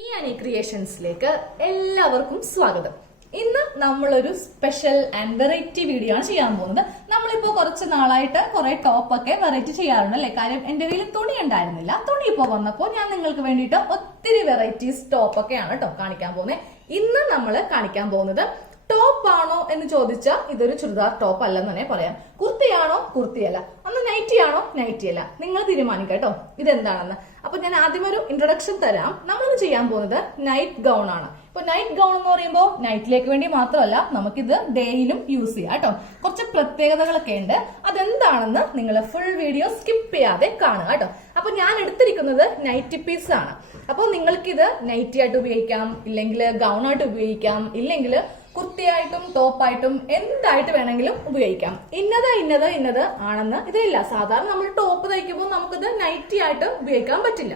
ഈ അനി ക്രിയേഷൻസിലേക്ക് എല്ലാവർക്കും സ്വാഗതം. ഇന്ന് നമ്മളൊരു സ്പെഷ്യൽ ആൻഡ് വെറൈറ്റി വീഡിയോ ആണ് ചെയ്യാൻ പോകുന്നത്. നമ്മളിപ്പോ കുറച്ച് നാളായിട്ട് കുറെ ടോപ്പൊക്കെ വെറൈറ്റി ചെയ്യാറുണ്ട് അല്ലെ. കാര്യം എന്റെ കയ്യിൽ തുണി ഉണ്ടായിരുന്നില്ല. തുണി ഇപ്പോ വന്നപ്പോൾ ഞാൻ നിങ്ങൾക്ക് വേണ്ടിയിട്ട് ഒത്തിരി വെറൈറ്റീസ് ടോപ്പൊക്കെയാണ് കേട്ടോ കാണിക്കാൻ പോകുന്നത്. ഇന്ന് നമ്മൾ കാണിക്കാൻ പോകുന്നത് ടോപ്പ് ആണോ എന്ന് ചോദിച്ചാൽ ഇതൊരു ചുരിദാർ ടോപ്പ് അല്ലെന്ന് തന്നെ പറയാം. കുർത്തിയാണോ? കുർത്തിയല്ല. അന്ന് നൈറ്റി ആണോ? നൈറ്റി അല്ല. നിങ്ങൾ തീരുമാനിക്കുക കേട്ടോ ഇതെന്താണെന്ന്. അപ്പൊ ഞാൻ ആദ്യം ഒരു ഇൻട്രൊഡക്ഷൻ തരാം. നമ്മളിത് ചെയ്യാൻ പോകുന്നത് നൈറ്റ് ഗൗൺ ആണ്. ഇപ്പൊ നൈറ്റ് ഗൗൺ എന്ന് പറയുമ്പോൾ നൈറ്റിലേക്ക് വേണ്ടി മാത്രമല്ല, നമുക്കിത് ഡേയിലും യൂസ് ചെയ്യാം കേട്ടോ. കുറച്ച് പ്രത്യേകതകളൊക്കെ ഉണ്ട്. അതെന്താണെന്ന് നിങ്ങൾ ഫുൾ വീഡിയോ സ്കിപ്പ് ചെയ്യാതെ കാണുക കേട്ടോ. അപ്പൊ ഞാൻ എടുത്തിരിക്കുന്നത് നൈറ്റി പീസ് ആണ്. അപ്പൊ നിങ്ങൾക്കിത് നൈറ്റി ആയിട്ട് ഉപയോഗിക്കാം, ഇല്ലെങ്കിൽ ഗൗൺ ആയിട്ട് ഉപയോഗിക്കാം, ഇല്ലെങ്കിൽ കുർത്തിയായിട്ടും ടോപ്പായിട്ടും എന്തായിട്ട് വേണമെങ്കിലും ഉപയോഗിക്കാം. ഇന്നത് ആണെന്ന് ഇതിലില്ല. സാധാരണ നമ്മൾ ടോപ്പ് തയ്ക്കുമ്പോൾ നമുക്കിത് നൈറ്റി ആയിട്ട് ഉപയോഗിക്കാൻ പറ്റില്ല.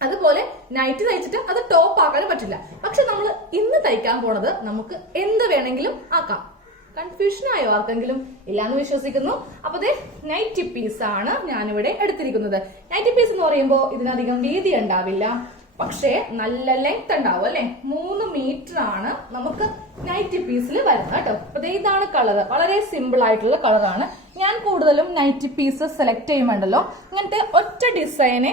അതുപോലെ നൈറ്റ് തയ്ച്ചിട്ട് അത് ടോപ്പ് ആക്കാനും പറ്റില്ല. പക്ഷെ നമ്മൾ ഇന്ന് തയ്ക്കാൻ പോണത് നമുക്ക് എന്ത് വേണമെങ്കിലും ആക്കാം. കൺഫ്യൂഷൻ ആയോ ആർക്കെങ്കിലും? ഇല്ലാന്ന് വിശ്വസിക്കുന്നു. അപ്പൊ ഇത് നൈറ്റി പീസ് ആണ് ഞാനിവിടെ എടുത്തിരിക്കുന്നത്. നൈറ്റി പീസ് എന്ന് പറയുമ്പോൾ ഇതിനധികം വീതി ഉണ്ടാവില്ല, പക്ഷേ നല്ല ലെങ്ത് ഉണ്ടാവും അല്ലെ. 3 മീറ്റർ ആണ് നമുക്ക് നൈറ്റി പീസിൽ വരുന്നത് കേട്ടോ. അപ്പൊ ഇതാണ് കളർ. വളരെ സിമ്പിൾ ആയിട്ടുള്ള കളറാണ്. ഞാൻ കൂടുതലും നൈറ്റി പീസ് സെലക്ട് ചെയ്യുമ്പോണ്ടല്ലോ ഇങ്ങനത്തെ ഒറ്റ ഡിസൈനെ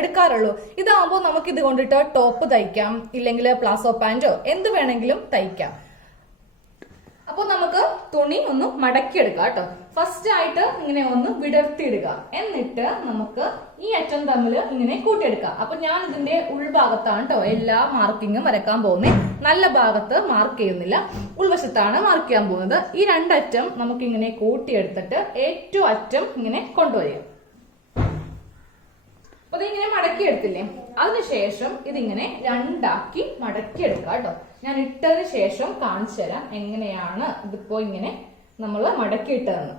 എടുക്കാറുള്ളൂ. ഇതാകുമ്പോൾ നമുക്ക് ഇത് കൊണ്ടിട്ട് ടോപ്പ് തയ്ക്കാം, ഇല്ലെങ്കിൽ പ്ലാസോ പാന്റോ എന്ത് വേണമെങ്കിലും തയ്ക്കാം. അപ്പൊ നമുക്ക് തുണി ഒന്ന് മടക്കിയെടുക്കാം കേട്ടോ. ഫസ്റ്റ് ആയിട്ട് ഇങ്ങനെ ഒന്ന് വിടർത്തിയിടുക. എന്നിട്ട് നമുക്ക് ഈ അറ്റം തമ്മിൽ ഇങ്ങനെ കൂട്ടിയെടുക്കാം. അപ്പൊ ഞാൻ ഇതിന്റെ ഉൾഭാഗത്താണ് കേട്ടോ എല്ലാ മാർക്കിങ്ങും വരക്കാൻ പോകുന്നത്. നല്ല ഭാഗത്ത് മാർക്ക് ചെയ്യുന്നില്ല, ഉൾവശത്താണ് മാർക്ക് ചെയ്യാൻ പോകുന്നത്. ഈ രണ്ടറ്റം നമുക്ക് ഇങ്ങനെ കൂട്ടിയെടുത്തിട്ട് ഏറ്റവും അറ്റം ഇങ്ങനെ കൊണ്ടുവരിക. അപ്പൊ ഇതിങ്ങനെ മടക്കിയെടുത്തില്ലേ, അതിനുശേഷം ഇതിങ്ങനെ രണ്ടാക്കി മടക്കിയെടുക്കുക കേട്ടോ. ഞാൻ ഇട്ടതിന് ശേഷം കാണിച്ചു തരാം എങ്ങനെയാണ് ഇതിപ്പോ ഇങ്ങനെ നമ്മൾ മടക്കിയിട്ടതെന്ന്.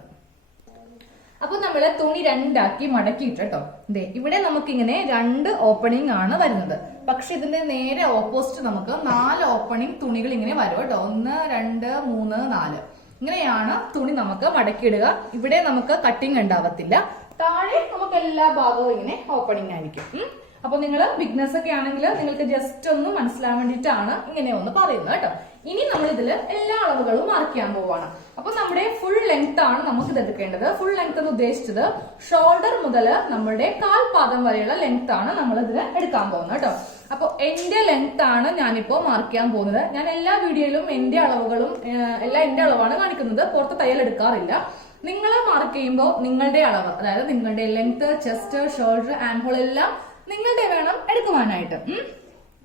അപ്പൊ നമ്മള് തുണി രണ്ടാക്കി മടക്കിയിട്ട് കേട്ടോ. ഇതേ ഇവിടെ നമുക്കിങ്ങനെ 2 ഓപ്പണിംഗ് ആണ് വരുന്നത്. പക്ഷെ ഇതിന്റെ നേരെ ഓപ്പോസിറ്റ് നമുക്ക് 4 ഓപ്പണിംഗ് തുണികൾ ഇങ്ങനെ വരും കേട്ടോ. 1 2 3 4 ഇങ്ങനെയാണ് തുണി നമുക്ക് മടക്കിയിടുക. ഇവിടെ നമുക്ക് കട്ടിങ് ഉണ്ടാവത്തില്ല. താഴെ നമുക്ക് എല്ലാ ഭാഗവും ഇങ്ങനെ ഓപ്പണിംഗ് ആയിരിക്കും. അപ്പൊ നിങ്ങൾ ബിഗ്നസ് ഒക്കെ ആണെങ്കിൽ നിങ്ങൾക്ക് ജസ്റ്റ് ഒന്ന് മനസ്സിലാൻ വേണ്ടിയിട്ടാണ് ഇങ്ങനെ ഒന്ന് പറയുന്നത് കേട്ടോ. ഇനി നമ്മൾ ഇതിൽ എല്ലാ അളവുകളും മാർക്ക് ചെയ്യാൻ പോവാണ്. അപ്പൊ നമ്മുടെ ഫുൾ ലെങ്ത് ആണ് നമുക്ക് ഇത് എടുക്കേണ്ടത്. ഫുൾ ലെങ്ത് എന്ന് ഉദ്ദേശിച്ചത് ഷോൾഡർ മുതൽ നമ്മുടെ കാൽപാദം വരെയുള്ള ലെങ്ത് ആണ് നമ്മൾ ഇതിൽ എടുക്കാൻ പോകുന്നത് കേട്ടോ. അപ്പൊ എന്റെ ലെങ്ത് ആണ് ഞാനിപ്പോ മാർക്ക് ചെയ്യാൻ പോകുന്നത്. ഞാൻ എല്ലാ വീഡിയോയിലും എന്റെ അളവുകളും എല്ലാം എന്റെ അളവാണ് കാണിക്കുന്നത്. പുറത്ത് തയ്യൽ എടുക്കാറില്ല. നിങ്ങൾ മാർക്ക് ചെയ്യുമ്പോൾ നിങ്ങളുടെ അളവ്, അതായത് നിങ്ങളുടെ length, chest, shoulder, arm hole എല്ലാം നിങ്ങളുടെ വേണം എടുക്കുവാനായിട്ട്.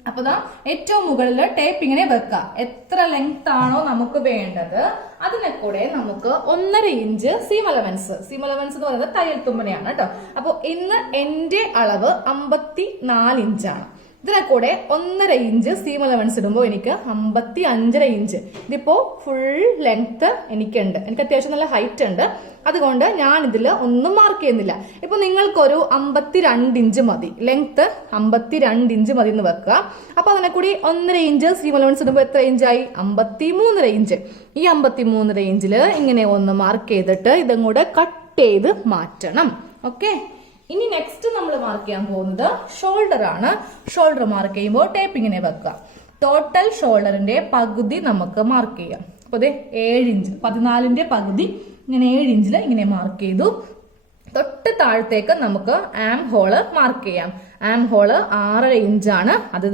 അപ്പൊ ദാ ഏറ്റവും മുകളിൽ ടേപ്പ് ഇങ്ങനെ വെക്കുക. എത്ര ലെങ്ത് ആണോ നമുക്ക് വേണ്ടത് അതിനെ കൂടെ നമുക്ക് 1.5 ഇഞ്ച് സീം അലവൻസ് എന്ന് പറയുന്നത് തയ്യൽ തുമ്പനെയാണ് കേട്ടോ. അപ്പൊ ഇന്ന് എന്റെ അളവ് 54 ഇഞ്ചാണ്. ഇതിനെ കൂടെ 1.5 ഇഞ്ച് സീം അലവൻസ് ഇടുമ്പോൾ എനിക്ക് 55.5 ഇഞ്ച്. ഇതിപ്പോ ഫുൾ ലെങ്ത് എനിക്കുണ്ട്. എനിക്ക് അത്യാവശ്യം നല്ല ഹൈറ്റ് ഉണ്ട്. അതുകൊണ്ട് ഞാൻ ഇതിൽ ഒന്നും മാർക്ക് ചെയ്യുന്നില്ല. ഇപ്പൊ നിങ്ങൾക്കൊരു 52 ഇഞ്ച് മതി, ലെങ്ത് 52 ഇഞ്ച് മതി എന്ന് വെക്കുക. അപ്പൊ അതിനെ കൂടി 1.5 ഇഞ്ച് സീം അലവൻസ് ഇടുമ്പോൾ എത്ര ഇഞ്ചായി? 53.5 ഇഞ്ച്. ഈ 53.5 ഇഞ്ചില് ഇങ്ങനെ ഒന്ന് മാർക്ക് ചെയ്തിട്ട് ഇതും കൂടെ കട്ട് ചെയ്ത് മാറ്റണം. ഓക്കെ. ഇനി നെക്സ്റ്റ് നമ്മൾ മാർക്ക് ചെയ്യാൻ പോകുന്നത് ഷോൾഡർ ആണ്. ഷോൾഡർ മാർക്ക് ചെയ്യുമ്പോൾ ടേപ്പ് ഇങ്ങനെ വെക്കുക. ടോട്ടൽ ഷോൾഡറിന്റെ പകുതി നമുക്ക് മാർക്ക് ചെയ്യാം. അപ്പൊ അതെ 7 ഇഞ്ച്, 14ന്റെ പകുതി ഇങ്ങനെ 7 ഇഞ്ചിൽ ഇങ്ങനെ മാർക്ക് ചെയ്തു. തൊട്ട് താഴത്തേക്ക് നമുക്ക് ആം ഹോള് മാർക്ക് ചെയ്യാം. ആം ഹോള് 6.5 ഇഞ്ചാണ്. അത്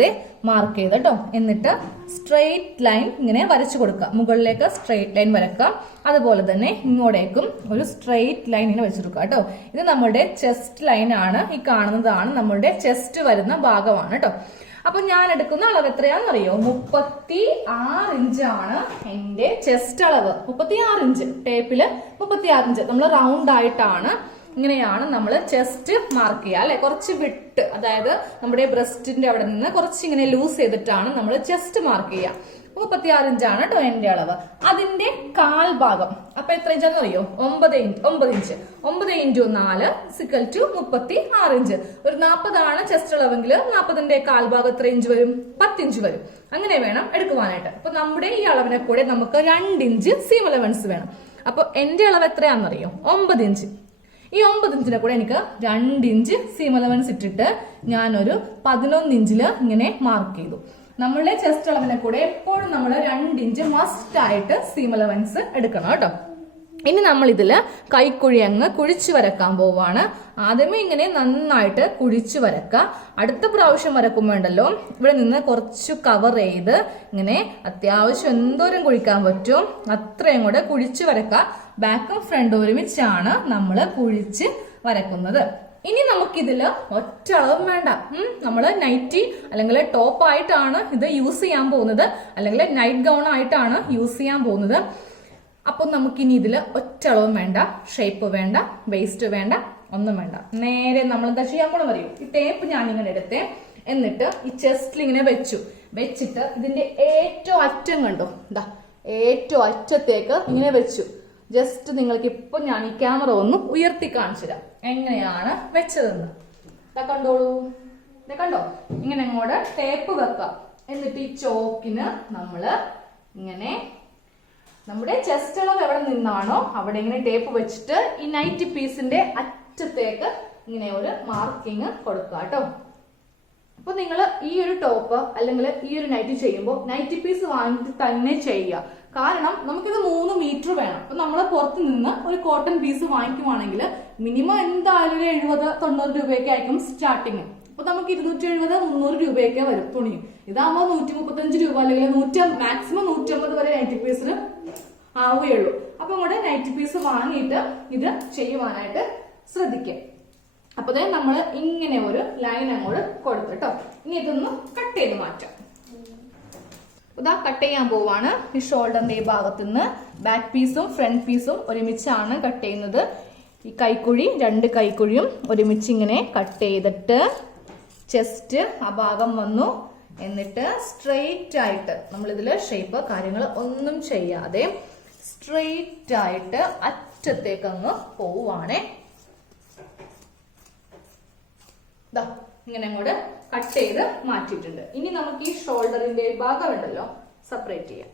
മാർക്ക് ചെയ്ത് കേട്ടോ. എന്നിട്ട് സ്ട്രെയിറ്റ് ലൈൻ ഇങ്ങനെ വരച്ചു കൊടുക്കുക. മുകളിലേക്ക് സ്ട്രെയിറ്റ് ലൈൻ വരക്കുക. അതുപോലെ തന്നെ ഇങ്ങോട്ടേക്കും ഒരു സ്ട്രെയിറ്റ് ലൈൻ ഇങ്ങനെ വെച്ചെടുക്കുക കേട്ടോ. ഇത് നമ്മുടെ ചെസ്റ്റ് ലൈൻ ആണ്. ഈ കാണുന്നതാണ് നമ്മുടെ ചെസ്റ്റ് വരുന്ന ഭാഗമാണ് കേട്ടോ. അപ്പൊ ഞാൻ എടുക്കുന്ന അളവ് എത്രയാണെന്നറിയോ? 36 ഇഞ്ചാണ് എന്റെ ചെസ്റ്റ് അളവ്. 36 ഇഞ്ച് ടേപ്പില് 36 ഇഞ്ച്. നമ്മൾ റൗണ്ട് ആയിട്ടാണ് ഇങ്ങനെയാണ് നമ്മൾ ചെസ്റ്റ് മാർക്ക് ചെയ്യുക അല്ലെ. കുറച്ച് വിട്ട്, അതായത് നമ്മുടെ ബ്രസ്റ്റിന്റെ അവിടെ നിന്ന് കുറച്ച് ഇങ്ങനെ ലൂസ് ചെയ്തിട്ടാണ് നമ്മൾ ചെസ്റ്റ് മാർക്ക് ചെയ്യുക. 36 ഇഞ്ചാണ് കേട്ടോ എന്റെ അളവ്. അതിന്റെ കാൽഭാഗം അപ്പൊ എത്ര ഇഞ്ചാന്ന് അറിയോ? 9 ഇഞ്ച്. 9 inch 9 into 4 = 36 inch. ഒരു 40 ആണ് ചെസ്റ്റ് അളവെങ്കിൽ 40ന്റെ കാൽഭാഗം എത്ര ഇഞ്ച് വരും? 10 ഇഞ്ച് വരും. അങ്ങനെ വേണം എടുക്കുവാനായിട്ട്. അപ്പൊ നമ്മുടെ ഈ അളവിനെ കൂടെ നമുക്ക് 2 ഇഞ്ച് സീം അലവൻസ് വേണം. അപ്പൊ എന്റെ അളവ് എത്രയാണെന്നറിയോ? 9 ഇഞ്ച്. ഈ 9 ഇഞ്ചിന്റെ കൂടെ എനിക്ക് 2 ഇഞ്ച് സീം അലവൻസ് ഇട്ടിട്ട് ഞാനൊരു 11 ഇഞ്ചില് ഇങ്ങനെ മാർക്ക് ചെയ്തു. നമ്മളുടെ ചെസ്റ്റ് അളവിനെ കൂടെ എപ്പോഴും നമ്മൾ 2 ഇഞ്ച് മസ്റ്റ് ആയിട്ട് സീം അലവൻസ് എടുക്കണം കേട്ടോ. ഇനി നമ്മൾ ഇതില് കൈക്കുഴി അങ്ങ് കുഴിച്ചു വരക്കാൻ പോവാണ്. ആദ്യമേ ഇങ്ങനെ നന്നായിട്ട് കുഴിച്ചു വരക്കുക. അടുത്ത പ്രാവശ്യം വരക്കുമ്പോണ്ടല്ലോ ഇവിടെ നിന്ന് കുറച്ച് കവർ ചെയ്ത് ഇങ്ങനെ അത്യാവശ്യം എന്തോരം കുഴിക്കാൻ പറ്റും അത്രയും കൂടെ കുഴിച്ചു വരക്കുക. ബാക്കും ഫ്രണ്ടും ഒരുമിച്ചാണ് നമ്മൾ കുഴിച്ച് വരക്കുന്നത്. ഇനി നമുക്കിതില് ഒറ്റ അളവും വേണ്ട. നമ്മള് നൈറ്റി അല്ലെങ്കിൽ ടോപ്പ് ആയിട്ടാണ് ഇത് യൂസ് ചെയ്യാൻ പോകുന്നത്, അല്ലെങ്കിൽ നൈറ്റ് ഗൗൺ ആയിട്ടാണ് യൂസ് ചെയ്യാൻ പോകുന്നത്. അപ്പൊ നമുക്കിനി ഇതില് ഒറ്റ അളവും വേണ്ട, ഷേപ്പ് വേണ്ട, വേസ്റ്റ് വേണ്ട, ഒന്നും വേണ്ട. നേരെ നമ്മൾ എന്താ ചെയ്യാൻ പോണെന്ന് അറിയോ? ഈ ടേപ്പ് ഞാൻ ഇങ്ങനെ എടുത്തേ, എന്നിട്ട് ഈ ചെസ്റ്റിൽ ഇങ്ങനെ വെച്ചിട്ട് ഇതിന്റെ ഏറ്റവും അറ്റം കണ്ടോ, എന്താ ഏറ്റവും അറ്റത്തേക്ക് ഇങ്ങനെ വെച്ചു. ജസ്റ്റ് നിങ്ങൾക്ക് ഇപ്പൊ ഞാൻ ഈ ക്യാമറ ഒന്ന് ഉയർത്തി കാണിച്ചു തരാം എങ്ങനെയാണ് വെച്ചതെന്ന്. കണ്ടോളൂ, കണ്ടോ? ഇങ്ങനെ അങ്ങോട്ട് ടേപ്പ് വെക്കാം. എന്നിട്ട് ഈ ചോക്കിന് നമ്മള് ഇങ്ങനെ നമ്മുടെ ചെസ്റ്റ് അളവ് എവിടെ നിന്നാണോ അവിടെ ഇങ്ങനെ ടേപ്പ് വെച്ചിട്ട് ഈ നൈറ്റി പീസിന്റെ അറ്റത്തേക്ക് ഇങ്ങനെ ഒരു മാർക്കിങ് കൊടുക്കുക കേട്ടോ. അപ്പൊ നിങ്ങൾ ഈ ഒരു ടോപ്പ് അല്ലെങ്കിൽ ഈ ഒരു നൈറ്റി ചെയ്യുമ്പോൾ നൈറ്റി പീസ് വാങ്ങിയിട്ട് തന്നെ ചെയ്യുക. കാരണം നമുക്കിത് 3 മീറ്റർ വേണം. അപ്പൊ നമ്മൾ പുറത്ത് നിന്ന് ഒരു കോട്ടൺ പീസ് വാങ്ങിക്കുവാണെങ്കിൽ മിനിമം എന്തായാലും 70-90 രൂപയൊക്കെ ആയിരിക്കും സ്റ്റാർട്ടിങ്. അപ്പൊ നമുക്ക് 270-300 രൂപയൊക്കെ വരും തുണിയും. ഇതാകുമ്പോൾ 135 രൂപ അല്ലെങ്കിൽ മാക്സിമം 150 വരെ നൈറ്റി പീസിന് ആവുകയുള്ളൂ. അപ്പൊ ഇവിടെ നൈറ്റി പീസ് വാങ്ങിയിട്ട് ഇത് ചെയ്യുവാനായിട്ട് ശ്രദ്ധിക്കുക. അപ്പൊ നമ്മൾ ഇങ്ങനെ ഒരു ലൈൻ അങ്ങോട്ട് കൊടുത്തിട്ടോ. ഇനി ഇതൊന്ന് കട്ട് ചെയ്ത് മാറ്റാം. ഇതാ കട്ട് ചെയ്യാൻ പോവാണ്. ഈ ഷോൾഡറിന്റെ ഈ ഭാഗത്തു നിന്ന് ബാക്ക് പീസും ഫ്രണ്ട് പീസും ഒരുമിച്ചാണ് കട്ട് ചെയ്യുന്നത്. ഈ കൈക്കുഴി 2 കൈക്കുഴിയും ഒരുമിച്ച് ഇങ്ങനെ കട്ട് ചെയ്തിട്ട് ചെസ്റ്റ് ആ ഭാഗം വന്നു. എന്നിട്ട് സ്ട്രെയിറ്റ് ആയിട്ട് നമ്മളിതില് ഷേപ്പ് കാര്യങ്ങൾ ഒന്നും ചെയ്യാതെ സ്ട്രെയിറ്റ് ആയിട്ട് അറ്റത്തേക്ക് അങ്ങ് പോവാണേ. ഇങ്ങനെ അങ്ങോട്ട് കട്ട് ചെയ്ത് മാറ്റിയിട്ടുണ്ട്. ഇനി നമുക്ക് ഈ ഷോൾഡറിന്റെ ഭാഗം ഉണ്ടല്ലോ സെപ്പറേറ്റ് ചെയ്യാം.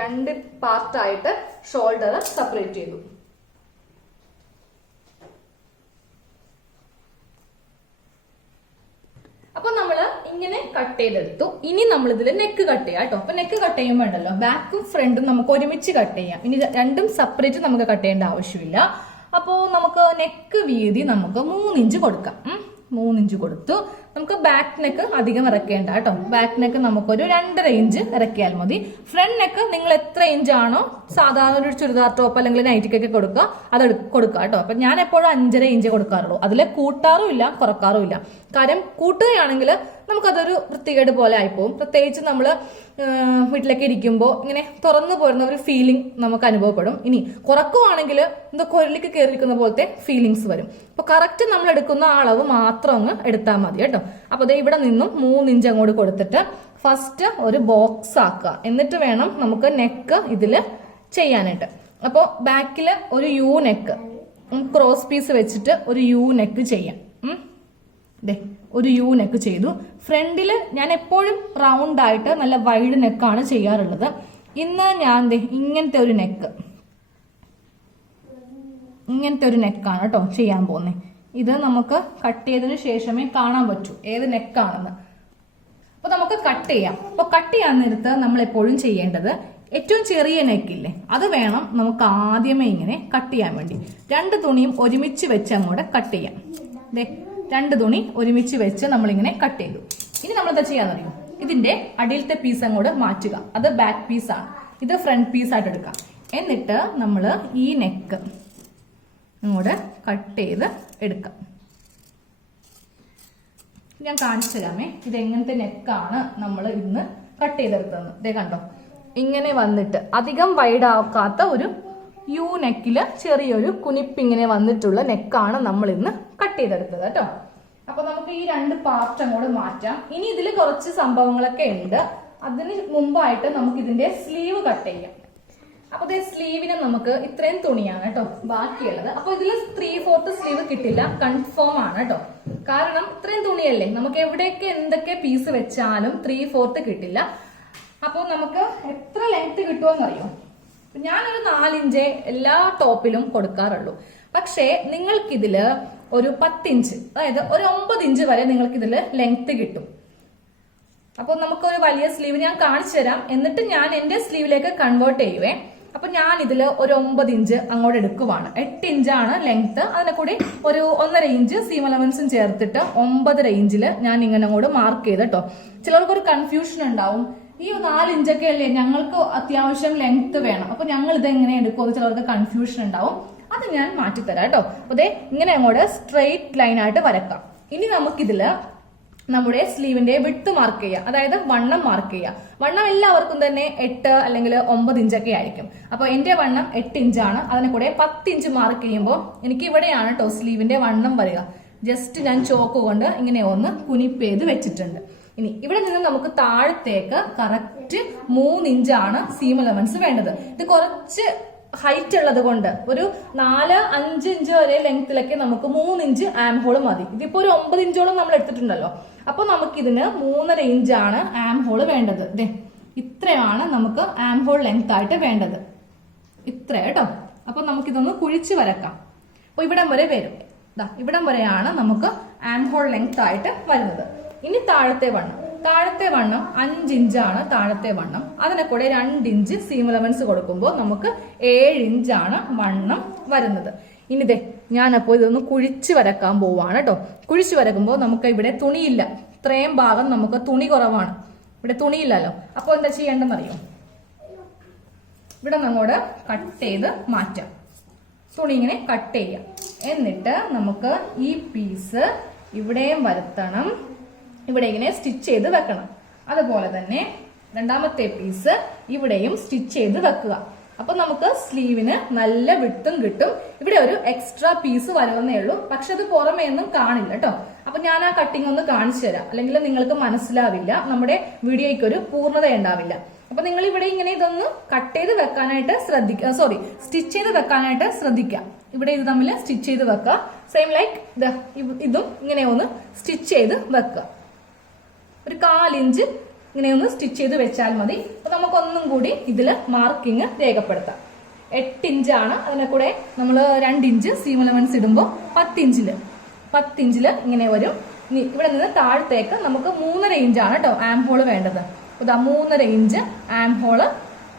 2 പാർട്ടായിട്ട് ഷോൾഡർ സെപ്പറേറ്റ് ചെയ്തു. അപ്പൊ നമ്മള് ഇങ്ങനെ കട്ട് ചെയ്തെടുത്തു. ഇനി നമ്മൾ ഇതിൽ നെക്ക് കട്ട് ചെയ്യാം കേട്ടോ. അപ്പൊ നെക്ക് കട്ട് ചെയ്യുമ്പോൾ ഉണ്ടല്ലോ ബാക്കും ഫ്രണ്ടും നമുക്ക് ഒരുമിച്ച് കട്ട് ചെയ്യാം. ഇനി രണ്ടും സെപ്പറേറ്റ് നമുക്ക് കട്ട് ചെയ്യേണ്ട ആവശ്യമില്ല. അപ്പോ നമുക്ക് നെക്ക് വീതി നമുക്ക് 3 ഇഞ്ച് കൊടുക്കാം. 3 ഇഞ്ച് കൊടുത്തു. നമുക്ക് ബാക്ക് നെക്ക് അധികം ഇറക്കേണ്ട കേട്ടോ. ബാക്ക് നെക്ക് നമുക്കൊരു 2.5 ഇഞ്ച് ഇറക്കിയാൽ മതി. ഫ്രണ്ട് നെക്ക് നിങ്ങൾ എത്ര ഇഞ്ചാണോ സാധാരണ ഒരു ചുരിദാർ ടോപ്പ് അല്ലെങ്കിൽ നൈറ്റിക്കൊക്കെ കൊടുക്കുക അത് കൊടുക്കുക കേട്ടോ. അപ്പൊ ഞാൻ എപ്പോഴും 5.5 ഇഞ്ച് കൊടുക്കാറുള്ളൂ. അതിലെ കൂട്ടാറും ഇല്ല കുറക്കാറും ഇല്ല. കാര്യം കൂട്ടുകയാണെങ്കിൽ നമുക്കതൊരു വൃത്തികേട് പോലെ ആയിപ്പോവും. പ്രത്യേകിച്ച് നമ്മൾ വീട്ടിലൊക്കെ ഇരിക്കുമ്പോൾ ഇങ്ങനെ തുറന്നു പോരുന്ന ഒരു ഫീലിംഗ് നമുക്ക് അനുഭവപ്പെടും. ഇനി കുറക്കുവാണെങ്കിൽ എന്തോ കൊരലിക്ക് കയറിയിരിക്കുന്ന പോലത്തെ ഫീലിങ്സ് വരും. അപ്പൊ കറക്റ്റ് നമ്മൾ എടുക്കുന്ന അളവ് മാത്രം അങ്ങ് എടുത്താൽ മതി കേട്ടോ. അപ്പൊ അത് ഇവിടെ നിന്നും 3 ഇഞ്ച് അങ്ങോട്ട് കൊടുത്തിട്ട് ഫസ്റ്റ് ഒരു ബോക്സ് ആക്കുക. എന്നിട്ട് വേണം നമുക്ക് നെക്ക് ഇതില് ചെയ്യാനായിട്ട്. അപ്പോൾ ബാക്കില് ഒരു യു നെക്ക് ക്രോസ് പീസ് വെച്ചിട്ട് ഒരു യു നെക്ക് ചെയ്യാം. ഒരു യു നെക്ക് ചെയ്തു. ഫ്രണ്ടില് ഞാൻ എപ്പോഴും റൗണ്ട് ആയിട്ട് നല്ല വൈഡ് നെക്കാണ് ചെയ്യാറുള്ളത്. ഇന്ന് ഞാൻ ഇങ്ങനത്തെ ഒരു നെക്കാണ് കേട്ടോ ചെയ്യാൻ പോകുന്നത്. ഇത് നമുക്ക് കട്ട് ചെയ്തതിനു ശേഷമേ കാണാൻ പറ്റൂ ഏത് നെക്കാണെന്ന്. അപ്പൊ നമുക്ക് കട്ട് ചെയ്യാം. അപ്പൊ കട്ട് ചെയ്യാൻ നേരത്ത് നമ്മൾ എപ്പോഴും ചെയ്യേണ്ടത് ഏറ്റവും ചെറിയ നെക്കില്ലേ അത് വേണം നമുക്ക് ആദ്യമേ ഇങ്ങനെ കട്ട് ചെയ്യാൻ വേണ്ടി. 2 തുണിയും ഒരുമിച്ച് വെച്ച് അങ്ങോട്ട് കട്ട് ചെയ്യാം. 2 തുണി ഒരുമിച്ച് വെച്ച് നമ്മളിങ്ങനെ കട്ട് ചെയ്തു. ഇനി നമ്മൾ എന്താ ചെയ്യാന്നറിയോ? ഇതിന്റെ അടിയിലത്തെ പീസ് അങ്ങോട്ട് മാറ്റുക. അത് ബാക്ക് പീസാണ്. ഇത് ഫ്രണ്ട് പീസായിട്ട് എടുക്കാം. എന്നിട്ട് നമ്മൾ ഈ നെക്ക് അങ്ങോട്ട് കട്ട് ചെയ്ത് എടുക്കാം. ഞാൻ കാണിച്ചു തരാമേ ഇത് എങ്ങനത്തെ നെക്കാണ് നമ്മൾ ഇന്ന് കട്ട് ചെയ്തെടുത്തതെന്ന്. ഇതേ കണ്ടോ, ഇങ്ങനെ വന്നിട്ട് അധികം വൈഡ് ആക്കാത്ത ഒരു യു നെക്കില് ചെറിയൊരു കുനിപ്പിങ്ങനെ വന്നിട്ടുള്ള നെക്കാണ് നമ്മൾ ഇന്ന് കട്ട് ചെയ്തെടുത്തത് കേട്ടോ. അപ്പൊ നമുക്ക് ഈ 2 പാർട്ട് അങ്ങോട്ട് മാറ്റാം. ഇനി ഇതിൽ കുറച്ച് സംഭവങ്ങളൊക്കെ ഉണ്ട്. അതിന് മുമ്പായിട്ട് നമുക്ക് ഇതിന്റെ സ്ലീവ് കട്ട് ചെയ്യാം. അപ്പൊ ഇത് സ്ലീവിന് നമുക്ക് ഇത്രയും തുണിയാണ് കേട്ടോ ബാക്കിയുള്ളത്. അപ്പൊ ഇതിൽ 3/4 സ്ലീവ് കിട്ടില്ല, കൺഫേം ആണ് കേട്ടോ. കാരണം ഇത്രയും തുണിയല്ലേ, നമുക്ക് എവിടെയൊക്കെ എന്തൊക്കെ പീസ് വെച്ചാലും 3/4 കിട്ടില്ല. അപ്പോൾ നമുക്ക് എത്ര ലെങ്ത് കിട്ടുമെന്നറിയോ? ഞാനൊരു 4 ഇഞ്ച് എല്ലാ ടോപ്പിലും കൊടുക്കാറുള്ളൂ. പക്ഷേ നിങ്ങൾക്കിതില് ഒരു 10 ഇഞ്ച്, അതായത് ഒരു 9 ഇഞ്ച് വരെ നിങ്ങൾക്കിതില് ലെങ്ത് കിട്ടും. അപ്പോൾ നമുക്കൊരു വലിയ സ്ലീവ് ഞാൻ കാണിച്ചു തരാം, എന്നിട്ട് ഞാൻ എന്റെ സ്ലീവിലേക്ക് കൺവേർട്ട് ചെയ്യുവേ. അപ്പൊ ഞാൻ ഇതില് ഒരു 9 ഇഞ്ച് അങ്ങോട്ട് എടുക്കുവാണ്. 8 ഇഞ്ചാണ് ലെങ്ത്. അതിനെ കൂടി ഒരു 1.5 ഇഞ്ച് സീം അലവൻസും ചേർത്തിട്ട് 9.5 ഇഞ്ചില് ഞാൻ ഇങ്ങനെ അങ്ങോട്ട് മാർക്ക് ചെയ്ത് കേട്ടോ. ചിലർക്കൊരു കൺഫ്യൂഷൻ ഉണ്ടാവും, ഈ 4 ഇഞ്ചൊക്കെ അല്ലേ ഞങ്ങൾക്ക് അത്യാവശ്യം ലെങ്ത് വേണം, അപ്പൊ ഞങ്ങൾ ഇത് എങ്ങനെ എടുക്കുമെന്ന് ചിലർക്ക് കൺഫ്യൂഷൻ ഉണ്ടാവും. അത് ഞാൻ മാറ്റിത്തരാം കേട്ടോ. അതെ, ഇങ്ങനെ അങ്ങോട്ട് സ്ട്രെയിറ്റ് ലൈൻ ആയിട്ട് വരക്കാം. ഇനി നമുക്കിതില് നമ്മുടെ സ്ലീവിന്റെ വിഡ്ത്ത് മാർക്ക് ചെയ്യാം, അതായത് വണ്ണം മാർക്ക് ചെയ്യാം. വണ്ണം എല്ലാവർക്കും തന്നെ 8 അല്ലെങ്കിൽ 9 ഇഞ്ചൊക്കെ ആയിരിക്കും. അപ്പൊ എന്റെ വണ്ണം 8 ഇഞ്ചാണ്. അതിനെ കൂടെ 10 ഇഞ്ച് മാർക്ക് ചെയ്യുമ്പോൾ എനിക്ക് ഇവിടെയാണ് കേട്ടോ സ്ലീവിന്റെ വണ്ണം വരിക. ജസ്റ്റ് ഞാൻ ചോക്ക് കൊണ്ട് ഇങ്ങനെ ഒന്ന് കുനിപ്പ് ചെയ്ത് വെച്ചിട്ടുണ്ട്. ഇനി ഇവിടെ നിന്ന് നമുക്ക് താഴത്തേക്ക് കറക്റ്റ് 3 ഇഞ്ചാണ് സീം അലവൻസ് വേണ്ടത്. ഇത് കുറച്ച് ഹൈറ്റ് ഉള്ളത് കൊണ്ട് ഒരു 4-5 ഇഞ്ച് വരെ ലെങ്ത്തിലൊക്കെ നമുക്ക് 3 ഇഞ്ച് ആം ഹോൾ മതി. ഇതിപ്പോ ഒരു 9 ഇഞ്ചോളം നമ്മൾ എടുത്തിട്ടുണ്ടല്ലോ. അപ്പൊ നമുക്കിതിന് 3.5 ഇഞ്ചാണ് ആം ഹോൾ വേണ്ടത്. ഇത്രയാണ് നമുക്ക് ആം ഹോൾ ലെങ്ത് ആയിട്ട് വേണ്ടത്, ഇത്ര കേട്ടോ. അപ്പൊ നമുക്കിതൊന്ന് കുഴിച്ച് വരക്കാം. അപ്പൊ ഇവിടം വരെ വരും. ഇവിടം വരെയാണ് നമുക്ക് ആം ഹോൾ ലെങ്ത് ആയിട്ട് വരുന്നത്. ഇനി താഴത്തെ വണ്ണം 5 ഇഞ്ചാണ് താഴത്തെ വണ്ണം. അതിനെ കൂടെ 2 ഇഞ്ച് സീം അലവൻസ് കൊടുക്കുമ്പോൾ നമുക്ക് 7 ഇഞ്ചാണ് വണ്ണം വരുന്നത്. ഇനി ഞാനപ്പോൾ ഇതൊന്ന് കുഴിച്ച് വരക്കാൻ പോവാണ് കേട്ടോ. കുഴിച്ച് വരക്കുമ്പോൾ നമുക്ക് ഇവിടെ തുണിയില്ല, ഇത്രയും ഭാഗം നമുക്ക് തുണി കുറവാണ്, ഇവിടെ തുണിയില്ലല്ലോ. അപ്പോൾ എന്താ ചെയ്യേണ്ടതെന്നറിയോ? ഇവിടെ നമ്മോട് കട്ട് ചെയ്ത് മാറ്റാം. തുണി ഇങ്ങനെ കട്ട് ചെയ്യാം. എന്നിട്ട് നമുക്ക് ഈ പീസ് ഇവിടെയും വരുത്തണം, ഇവിടെ ഇങ്ങനെ സ്റ്റിച്ച് ചെയ്ത് വെക്കണം. അതുപോലെ തന്നെ രണ്ടാമത്തെ പീസ് ഇവിടെയും സ്റ്റിച്ച് ചെയ്ത് വെക്കുക. അപ്പൊ നമുക്ക് സ്ലീവിന് നല്ല വിട്ടും കിട്ടും. ഇവിടെ ഒരു എക്സ്ട്രാ പീസ് വരുന്നേ ഉള്ളൂ, പക്ഷെ അത് പുറമേ ഒന്നും കാണില്ല കേട്ടോ. അപ്പൊ ഞാൻ ആ കട്ടിങ് ഒന്ന് കാണിച്ചു തരാം, അല്ലെങ്കിൽ നിങ്ങൾക്ക് മനസ്സിലാവില്ല, നമ്മുടെ വീഡിയോയ്ക്ക് ഒരു പൂർണ്ണത ഉണ്ടാവില്ല. അപ്പൊ നിങ്ങൾ ഇവിടെ ഇങ്ങനെ ഇതൊന്ന് കട്ട് ചെയ്ത് വെക്കാനായിട്ട് ശ്രദ്ധിക്കുക, സ്റ്റിച്ച് ചെയ്ത് വെക്കാനായിട്ട് ശ്രദ്ധിക്കുക. ഇവിടെ ഇത് തമ്മിൽ സ്റ്റിച്ച് ചെയ്ത് വെക്കുക. സെയിം ലൈക്ക് ഇതും ഇങ്ങനെ ഒന്ന് സ്റ്റിച്ച് ചെയ്ത് വെക്കുക. ഒരു 1/4 ഇഞ്ച് ഇങ്ങനെ ഒന്ന് സ്റ്റിച്ച് ചെയ്ത് വെച്ചാൽ മതി. അപ്പൊ നമുക്കൊന്നും കൂടി ഇതില് മാർക്കിങ് രേഖപ്പെടുത്താം. 8 ഇഞ്ചാണ്. അതിനെ കൂടെ നമ്മൾ 2 ഇഞ്ച് സീം അലവൻസ് ഇടുമ്പോൾ 10 ഇഞ്ചില് ഇങ്ങനെ വരും. ഇനി ഇവിടെ നിന്ന് താഴത്തേക്ക് നമുക്ക് 3.5 ഇഞ്ചാണ് കേട്ടോ ആം ഹോള് വേണ്ടത്. ഇതാ 3.5 ഇഞ്ച് ആം ഹോള്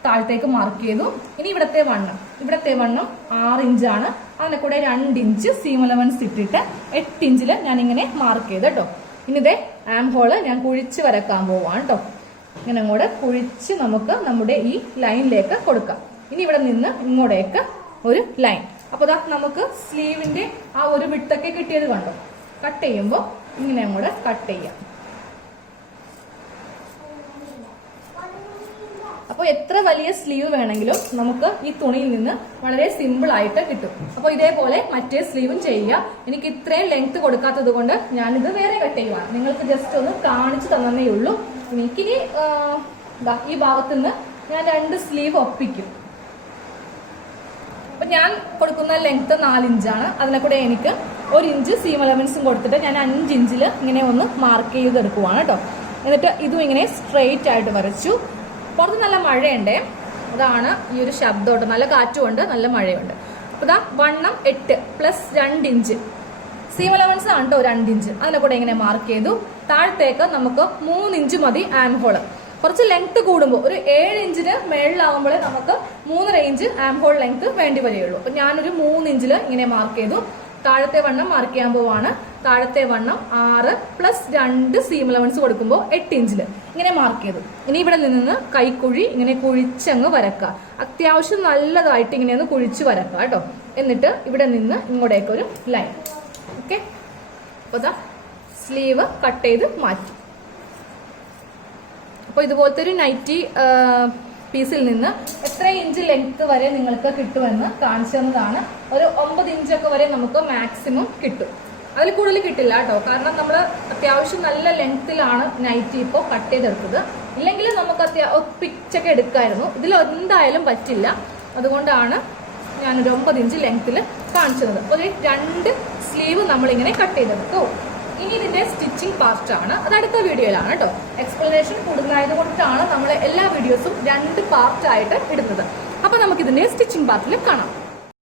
താഴത്തേക്ക് മാർക്ക് ചെയ്തു. ഇനി ഇവിടത്തെ വണ്ണം 6 ഇഞ്ചാണ്. അതിനെ കൂടെ 2 ഇഞ്ച് സീം അലവൻസ് ഇട്ടിട്ട് 8 ഇഞ്ചില് ഞാൻ ഇങ്ങനെ മാർക്ക് ചെയ്ത് കേട്ടോ. ഇനി ആം ഹോള് ഞാൻ കുഴിച്ച് വരക്കാൻ പോവാണ് കേട്ടോ. ഇങ്ങനെ അങ്ങോട്ട് കുഴിച്ച് നമുക്ക് നമ്മുടെ ഈ ലൈനിലേക്ക് കൊടുക്കാം. ഇനി ഇവിടെ നിന്ന് ഇങ്ങോട്ടേക്ക് ഒരു ലൈൻ. അപ്പൊ നമുക്ക് സ്ലീവിന്റെ ആ ഒരു വിട്ടൊക്കെ കിട്ടിയത് കണ്ടോ. കട്ട് ചെയ്യുമ്പോൾ ഇങ്ങനെ അങ്ങോട്ട് കട്ട് ചെയ്യാം. അപ്പോൾ എത്ര വലിയ സ്ലീവ് വേണമെങ്കിലും നമുക്ക് ഈ തുണിയിൽ നിന്ന് വളരെ സിമ്പിൾ ആയിട്ട് കിട്ടും. അപ്പോൾ ഇതേപോലെ മറ്റേ സ്ലീവും ചെയ്യുക. എനിക്ക് ഇത്രയും ലെങ്ത് കൊടുക്കാത്തത് കൊണ്ട് ഞാനിത് വേറെ കട്ട് ചെയ്യുവാണ്. നിങ്ങൾക്ക് ജസ്റ്റ് ഒന്ന് കാണിച്ചു തന്നേ ഉള്ളൂ. എനിക്കിനി ഈ ഭാഗത്ത് നിന്ന് ഞാൻ 2 സ്ലീവ് ഒപ്പിക്കും. അപ്പൊ ഞാൻ കൊടുക്കുന്ന ലെങ്ത് 4 ഇഞ്ചാണ്. അതിനെ കൂടെ എനിക്ക് 1 ഇഞ്ച് സീം അലവൻസും കൊടുത്തിട്ട് ഞാൻ 5 ഇഞ്ചിൽ ഇങ്ങനെ ഒന്ന് മാർക്ക് ചെയ്തെടുക്കുവാണ് കേട്ടോ. എന്നിട്ട് ഇതും ഇങ്ങനെ സ്ട്രെയിറ്റ് ആയിട്ട് വരച്ചു. പുറത്ത് നല്ല മഴയുണ്ടേ, അതാണ് ഈ ഒരു ശബ്ദമുണ്ട്. നല്ല കാറ്റുമുണ്ട്, നല്ല മഴയുണ്ട്. അപ്പൊ വണ്ണം 8 പ്ലസ് 2 ഇഞ്ച് സീം അലവൻസ് ആണ് കേട്ടോ 2 ഇഞ്ച്. അതിനെ കൂടെ ഇങ്ങനെ മാർക്ക് ചെയ്തു. താഴത്തേക്ക് നമുക്ക് 3 ഇഞ്ച് മതി ആം ഹോള്. കുറച്ച് ലെങ്ത് കൂടുമ്പോൾ ഒരു 7 ഇഞ്ചിന് മേളിലാവുമ്പോഴേ നമുക്ക് 3.5 ഇഞ്ച് ആം ഹോൾ ലെങ്ത് വേണ്ടി വരികയുള്ളൂ. അപ്പൊ ഞാനൊരു 3 ഇഞ്ചിൽ ഇങ്ങനെ മാർക്ക് ചെയ്തു. താഴത്തെ വണ്ണം മാർക്ക് ചെയ്യാൻ പോവാണ്. താഴത്തെ വണ്ണം 6 പ്ലസ് 2 സീം അലവൻസ് കൊടുക്കുമ്പോൾ 8 ഇഞ്ചില് ഇങ്ങനെ മാർക്ക് ചെയ്തു. ഇനി ഇവിടെ നിന്ന് കൈക്കുഴി ഇങ്ങനെ കുഴിച്ചങ്ങ് വരക്കുക. അത്യാവശ്യം നല്ലതായിട്ട് ഇങ്ങനെ ഒന്ന് കുഴിച്ച് വരക്കുക കേട്ടോ. എന്നിട്ട് ഇവിടെ നിന്ന് ഇങ്ങോട്ടേക്ക് ഒരു ലൈൻ. ഓക്കെ, അപ്പോൾ സ്ലീവ് കട്ട് ചെയ്ത് മാറ്റി. അപ്പോൾ ഇതുപോലത്തെ ഒരു നൈറ്റി പീസിൽ നിന്ന് എത്ര ഇഞ്ച് ലെങ്ത് വരെ നിങ്ങൾക്ക് കിട്ടുമെന്ന് കാണിച്ചു തന്നതാണ്. ഒരു 9 ഇഞ്ചൊക്കെ വരെ നമുക്ക് മാക്സിമം കിട്ടും. അതിൽ കൂടുതൽ കിട്ടില്ല കേട്ടോ, കാരണം നമ്മൾ അത്യാവശ്യം നല്ല ലെങ്ത്തിലാണ് നൈറ്റി ഇപ്പോൾ കട്ട് ചെയ്തെടുത്തത്. ഇല്ലെങ്കിൽ നമുക്ക് പിച്ചൊക്കെ എടുക്കായിരുന്നു. ഇതിൽ എന്തായാലും പറ്റില്ല. അതുകൊണ്ടാണ് ഞാനൊരു 9 ഇഞ്ച് ലെങ്ത്തിൽ കാണിച്ചത്. ഒരു 2 സ്ലീവ് നമ്മളിങ്ങനെ കട്ട് ചെയ്തെടുത്തു. ഇനി ഇതിന്റെ സ്റ്റിച്ചിങ് പാർട്ട് ആണ്, അത് അടുത്ത വീഡിയോയിലാണ് കേട്ടോ. എക്സ്പ്ലനേഷൻ കൂടുതലായത് കൊണ്ടാണ് നമ്മൾ എല്ലാ വീഡിയോസും 2 പാർട്ടായിട്ട് ഇടുന്നത്. അപ്പൊ നമുക്ക് ഇതിന്റെ സ്റ്റിച്ചിങ് പാർട്ടിൽ കാണാം.